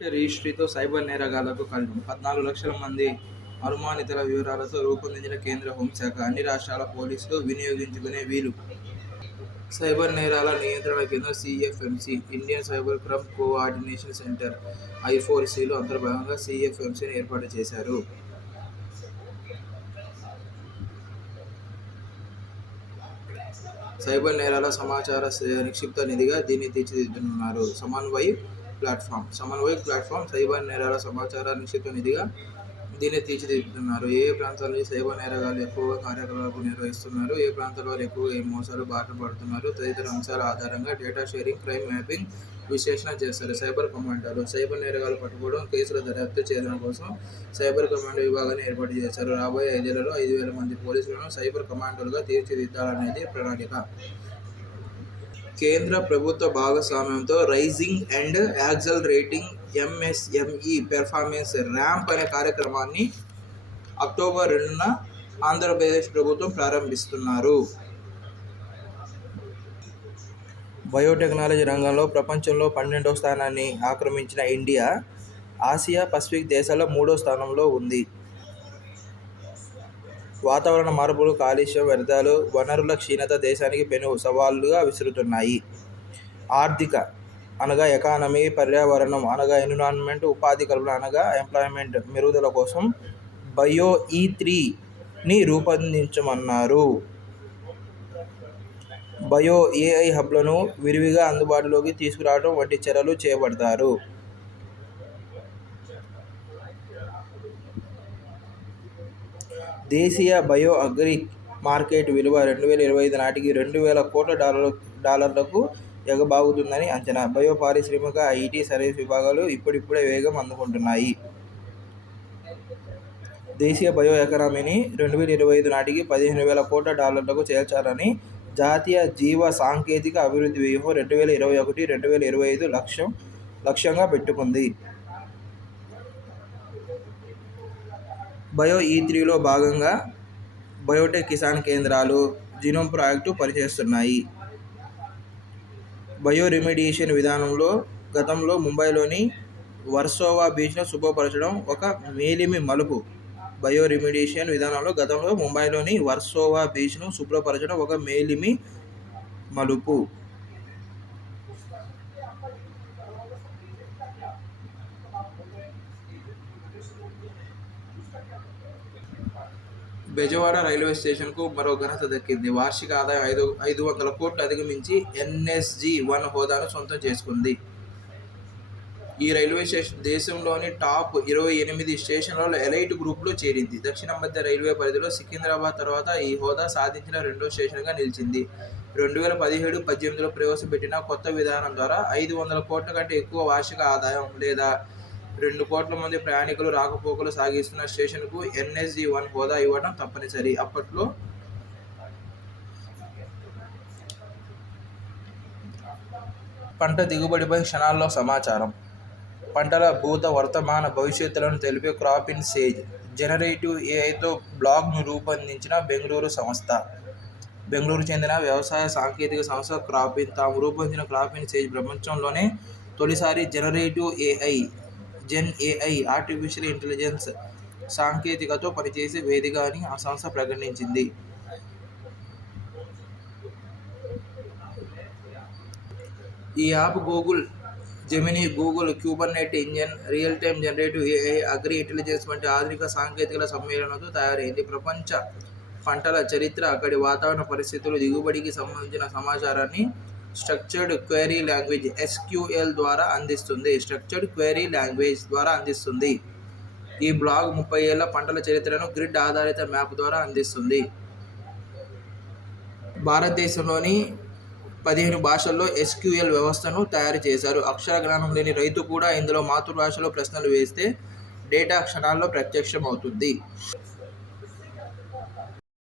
రిజిస్ట్రీతో cyber నేరగాళ్లకు Kallam. 14 లక్షల మంది అనుమానితుల వివరాలతో రూపొందించిన కేంద్ర హోంశాఖ అన్ని రాష్ట్రాల పోలీసులు వినియోగించుకునే వీలు. సైబర్ నేరాల నియంత్రణ కేంద్రం CFMC, Indian cyber crime coordination centre I4Cలో అంతర్భాగంగా సిఎఫ్ఎంసిని ఏర్పాటు చేశారు. సైబర్ నేరాల సమాచార నిక్షిప్త నిధిగా దీన్ని తీర్చిదిద్దుతున్నారు. సమన్వయ్ ప్లాట్ఫామ్ సైబర్ నేరాల సమాచార నిక్షిప్త నిధిగా దీన్ని తీర్చిదిద్దుతున్నారు. ఏ ప్రాంతాల నుంచి సైబర్ నేరగాళ్లు ఎక్కువగా కార్యకలాపాలు నిర్వహిస్తున్నారు, ఏ ప్రాంతాల వారు ఎక్కువగా ఏ మోసాలు బారిన పడుతున్నారు తదితర అంశాల ఆధారంగా డేటా షేరింగ్, క్రైమ్ మ్యాపింగ్, విశ్లేషణ చేస్తారు. సైబర్ కమాండోలు సైబర్ నేరగాళ్లు పట్టుకోవడం, కేసుల దర్యాప్తు చేయడం కోసం సైబర్ కమాండో విభాగాన్ని ఏర్పాటు చేశారు. రాబోయే 5 ఏళ్లలో 5,000 మంది పోలీసులను సైబర్ కమాండోలుగా తీర్చిదిద్దాలనేది ప్రణాళిక. కేంద్ర ప్రభుత్వ భాగస్వామ్యంతో raising and accelerating MSME performance RAMP అనే కార్యక్రమాన్ని అక్టోబర్ 2న ఆంధ్రప్రదేశ్ ప్రభుత్వం ప్రారంభిస్తున్నారు. బయోటెక్నాలజీ రంగంలో ప్రపంచంలో 12వ స్థానాన్ని ఆక్రమించిన ఇండియా ఆసియా పసిఫిక్ దేశాల్లో 3వ స్థానంలో ఉంది. వాతావరణ మార్పులు, కాలుష్యం, వ్యర్థాలు, వనరుల క్షీణత దేశానికి పెను సవాళ్లుగా విసురుతున్నాయి. ఆర్థిక అనగా ఎకానమీ, పర్యావరణం అనగా ఎన్విరాన్మెంట్, ఉపాధి కల్పన అనగా ఎంప్లాయ్మెంట్ మెరుగుదల కోసం BioE3ని రూపొందించమన్నారు. బయో AI హబ్లను విరివిగా అందుబాటులోకి తీసుకురావడం వంటి చర్యలు చేపడతారు. దేశీయ బయో అగ్రి మార్కెట్ విలువ 2025 నాటికి $2,000 కోట్ల ఎగబాగుతుందని అంచనా. బయో పారిశ్రామిక, IT, సర్వీస్ విభాగాలు ఇప్పుడిప్పుడే వేగం అందుకుంటున్నాయి. దేశీయ బయో ఎకానమీని 2025 నాటికి $15,000 కోట్ల చేర్చాలని జాతీయ జీవ సాంకేతిక అభివృద్ధి వ్యూహం 2021-2025 లక్ష్యంగా పెట్టుకుంది. BioE3లో భాగంగా బయోటెక్ కిసాన్ కేంద్రాలు, జీనోమ్ ప్రాజెక్టు పనిచేస్తున్నాయి. బయో రెమిడియేషన్ విధానంలో గతంలో ముంబైలోని వర్సోవా బీచ్ను శుభ్రపరచడం ఒక మేలిమి మలుపు. బయో రెమిడియేషన్ విధానంలో గతంలో ముంబైలోని వర్సోవా బీచ్ను శుభ్రపరచడం ఒక మేలిమి మలుపు. బెజవాడ రైల్వే స్టేషన్కు మరో ఘనత దక్కింది. వార్షిక ఆదాయం 500 కోట్లు అధిగమించి NSG1 హోదాను సొంతం చేసుకుంది. ఈ రైల్వే స్టేషన్ దేశంలోని టాప్ 28 స్టేషన్లలో ఎలైట్ గ్రూప్లో చేరింది. దక్షిణ మధ్య రైల్వే పరిధిలో సికింద్రాబాద్ తర్వాత ఈ హోదా సాధించిన రెండో స్టేషన్గా నిలిచింది. 2017-18లో ప్రవేశపెట్టిన కొత్త విధానం ద్వారా 500 కోట్ల కంటే ఎక్కువ వార్షిక ఆదాయం లేదా 2 కోట్ల మంది ప్రయాణికులు రాకపోకలు సాగిస్తున్న స్టేషన్కు NSG1 హోదా ఇవ్వడం తప్పనిసరి. అప్పట్లో పంట దిగుబడిపై క్షణాల్లో సమాచారం. పంటల భూత వర్తమాన భవిష్యత్తులను తెలిపే క్రాప్ ఇన్ సేజ్ జనరేటివ్ AIతో బ్లాగ్ను రూపొందించిన బెంగళూరు చెందిన వ్యవసాయ సాంకేతిక సంస్థ క్రాపిన్ తాము రూపొందించిన క్రాప్ ఇన్ సేజ్ ప్రపంచంలోనే తొలిసారి generative Gen AI artificial intelligence సాంకేతికతో పనిచేసే వేదిక అని ఆ సంస్థ ప్రకటించింది. ఈ app Google Gemini, Google Kubernetes engine, real time generative AI, agri intelligence వంటి ఆధునిక సాంకేతికల సమ్మేళనంతో తయారైంది. ప్రపంచ పంటల చరిత్ర, అక్కడి వాతావరణ పరిస్థితులు, దిగుబడికి సంబంధించిన సమాచారాన్ని స్ట్రక్చర్డ్ క్వెరీ లాంగ్వేజ్ SQL ద్వారా అందిస్తుంది. ఈ బ్లాగ్ 30 ఏళ్ల పంటల చరిత్రను గ్రిడ్ ఆధారిత మ్యాప్ ద్వారా అందిస్తుంది. భారతదేశంలోని 15 భాషల్లో SQL వ్యవస్థను తయారు చేశారు. అక్షర జ్ఞానం లేని రైతు కూడా ఇందులో మాతృభాషలో ప్రశ్నలు వేస్తే డేటా క్షణాల్లో ప్రత్యక్షమవుతుంది.